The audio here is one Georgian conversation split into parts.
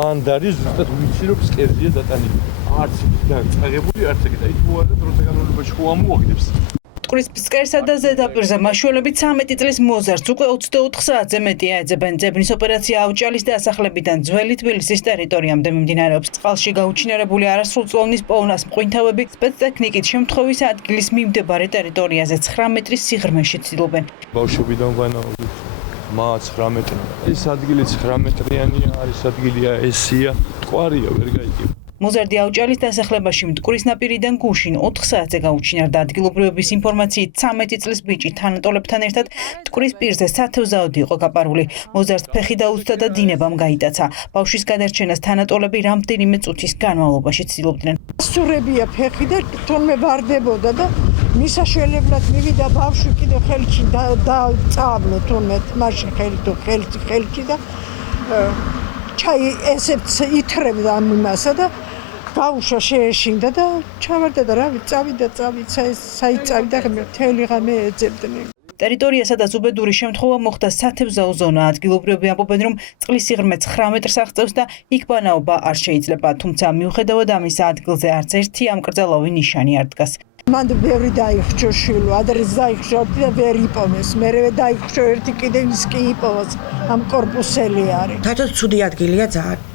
მან დარის ზუსტად ვიცი რომ სკერზია დატანილი. არც დაგწაღებული არც ეგ და ის მოადა დროთა განმავლობაში ხო ამოაგდებს. მტკვრის ფსკერსა და ზედაპირზე მაშველები 13 წლის მოზარდს უკვე 24 საათზე მეტია ეძებენ. ძებნის ოპერაცია ავჭალის დასახლებიდან ძველი თბილისის ტერიტორიამდე მიმდინარეობს. წყალში გაუჩინარებული არასრულწლოვნის პოვნას მყინთავები სპეცტექნიკით შემთხვევის ადგილის მიმდებარე ტერიტორიაზე 9 მეტრის სიღრმეში ცდილობენ. ბავშვობიდან ვანაობთ. მა 9 მეტრი. ეს ადგილი 9 მეტრიანია, არის ადგილია ესია, მტკვარია ვერ გაიგებ. მოზარდი ავჭალის დასახლებაში მტკვრის ნაპირიდან გუშინ 4 საათზე გაუჩინარდა. ადგილობრივების ინფორმაციით 13 წლის ბიჭი თანატოლებთან ერთად მტკვრის პირზე სათევზაოდ იყო გაპარული. მოზარდს ფეხი დაუცდა და დინებამ გაიტაცა. ბავშვის გადარჩენას თანატოლები რამდენიმე წუთის განმავლობაში ცდილობდნენ. სურებია ფეხი და თორმე ვარდებოდა და მისაშველებლად მივიდა ბავშვი კიდევ ხელში დააწავლო თორმე მაშინ ხელში და ჩაი ესეც ითრებდა ამ იმასა და გაუშვა შეეშინდა და ჩავარდა და რავი წავიდა საიწავიდა მთელი ღამე ეძებდნენ. ტერიტორია, სადაც უბედური შემთხვევა მოხდა, სათევზაო ზონა. ადგილობრივები ამბობენ, რომ წყლის სიღრმე 9 მეტრს აღწევს და იქ ბანაობა არ შეიძლება. თუმცა მიუხედავად ამისა, ადგილზე არც ერთი ამკრძალავი ნიშანი არ დგას. მან ბევრი დაიხრჩო შვილო, ადრეს დაიხრჩო და ვერ იპოვეს. მერევე დაიხრჩო ერთი კიდევ ის კი იპოვოს. ამ კორპუსელი არის. თათოს ცუდი ადგილია ძალიან.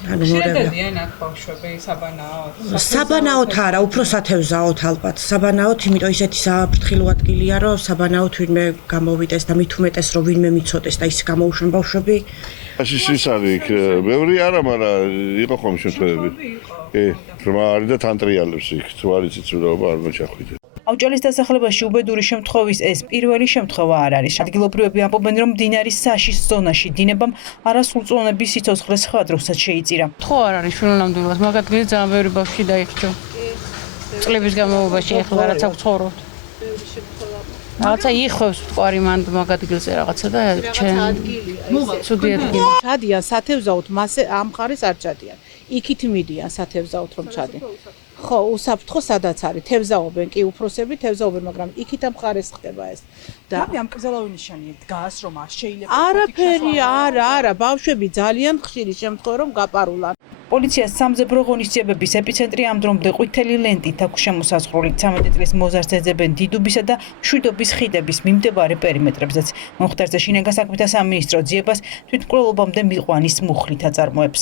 შედადიან აქ ბავშვები საბანაოდ. საბანაოდ არა, უფრო სათევზაოდ ალბათ. საბანაოდ, იმიტომ ისეთი საფრთხილო ადგილია, რომ საბანაოდ ვინმე გამოვიდეს და მით უმეტეს რომ ვინმე მიცოდეს და ის გამოუშვან ბავშვები. ის არის იქ ბევრი არა, მაგრამ იყო ხომ შემთხვევები. კი, რა არის და თანტრიალებს იქ, თუ არის ცუდობა არ მოჩახვიდე. ავჭალის დასახლებაში უბედური შემთხვევის ეს პირველი შემთხვევა არ არის. ადგილობრივები ამბობენ, რომ მდინარის საშის ზონაში დინებამ არასრულწლოვნების სიცოცხლე სხვა დროსაც შეიწირა. ხო არ არის შვილნამდვილად, მაგათგილი ძალიან ბევრი ბავშვი დაიხრჩო. წლების განმავლობაში ახლა რაც აქვს ცხოვრობთ. რაღაცა იხვევს მტკვარი მანდ მაგათგილზე რაღაცა და ჩენ ცუდი ადგილი. ჩადიან სათევზაოდ მასე ამ მხარეს არ ჩადიან. იქით მიდიან სათევზაოდ რომ ჩადიან. ხო, უსაფრთხო სადაც არის. თევზაობენ კი უფროსები, თევზაობენ, მაგრამ იქით ამ მხარეს ხდება ეს. და ამ კრძალავი ნიშანი დგას, რომ არ შეიძლება. არაფერი, არა, ბავშვები ძალიან ხშირი შემთხვევა რომ გაპარულან. პოლიციას სამძებრო ღონისძიებების ეპიცენტრი ამ დრომდე ყვითელი ლენტით აქვს შემოსაზღვრული. 13 წლის მოზარდს ეძებენ დიდუბისა და მშვიდობის ხიდების მიმდებარე პერიმეტრებზეც. მომხდარზე შინაგან საქმეთა სამინისტრო ძიებას თვითმკვლელობამდე მიყვანის მუხლით აწარმოებს.